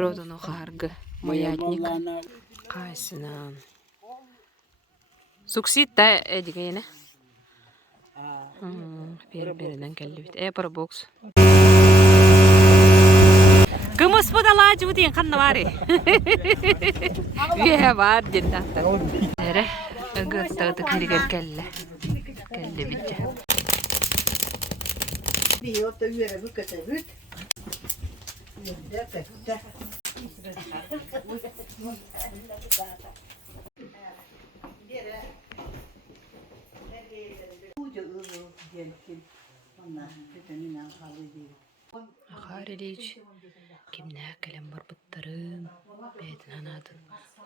Дродан охаргы. Маятник. Кайсынан. Суксит та эдигейне. Берден келди бит. Парабокс. Кымыс подала жудин канна бари. Ве бар жинда. Эре ыгыттагы киргер келле. Келди бит. Diyotta yere bu kötü. Hariliç kimne kelem бар буттарын бетин анатын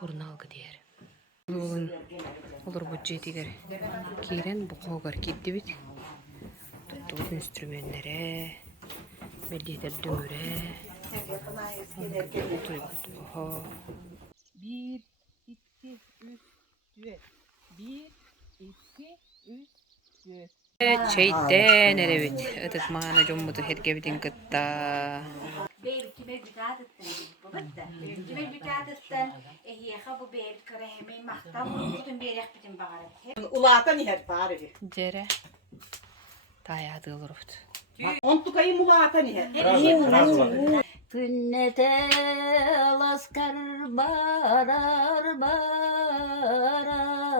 урналгы дер. Бүгүн олар бу жетигер кирен бу когар китти бит. Туттук инструменттери, белдетер дөре. 1, 2, 3, 4. 1, 2, 3, 4. Çeyten erebit. Itık mana jommutu herge bitin kıtta. Kime güzel ettin bu bitti. Kime güzel ettin. Ehiye bu bir kere hemen mahtam bütün bir yak bitin bağırır. Ulatan yer bari. Jere. Tayadı oluruftu. On tukayı mulatan yer. Künnete laskar barar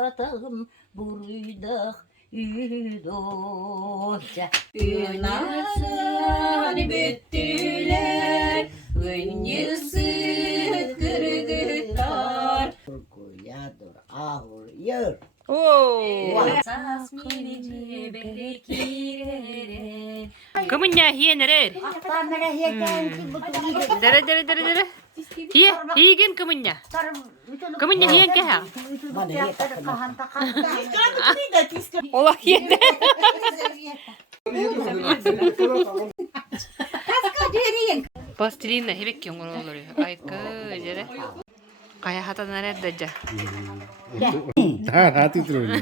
baratım buruydak üdolca. Ünasın büttüler, ünyüsü kırgıtlar. Koyadır ahur yer. Sas minice berikirere. Kımınya hiyenerer. Ahtamlara yeken ki bu tuğ. Dere. Hiye, hiyen kımınya. Kımınya hiyen keha. Ola hiyende. Pastilina hebek yongor olur. Ay kıjere. Kaya hata nerede ca? Daha rahat oturuyor.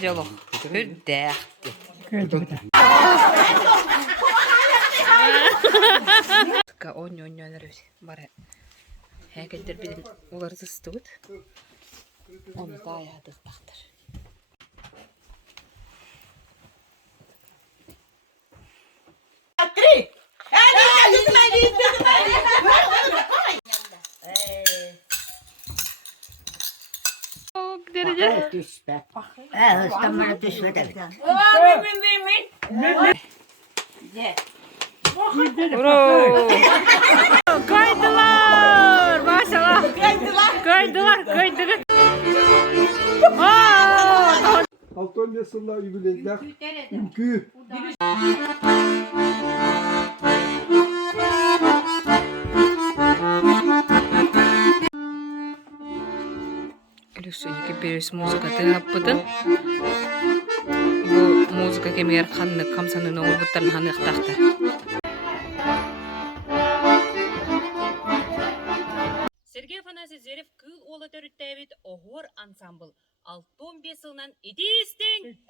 Jolo. Hüdde. Ka onyoner bare. Hekeldir bilin ulardı stut. Onu da ayadık baktır. Derece. Düşbe. Tamam düşme de. Bro. Kaydılar. Maşallah. Kaydılar. Alton Yasır'la yübülekler. Ülkü. Lüksündeki bir muzika tığapıdı. Bu muzika kemer kanlı kamsanın oğul buttan hanık taktır. Sergey Afanasyev Zverev kıl oğlu törüttebit ohor ansambl. 65 yılından edistin.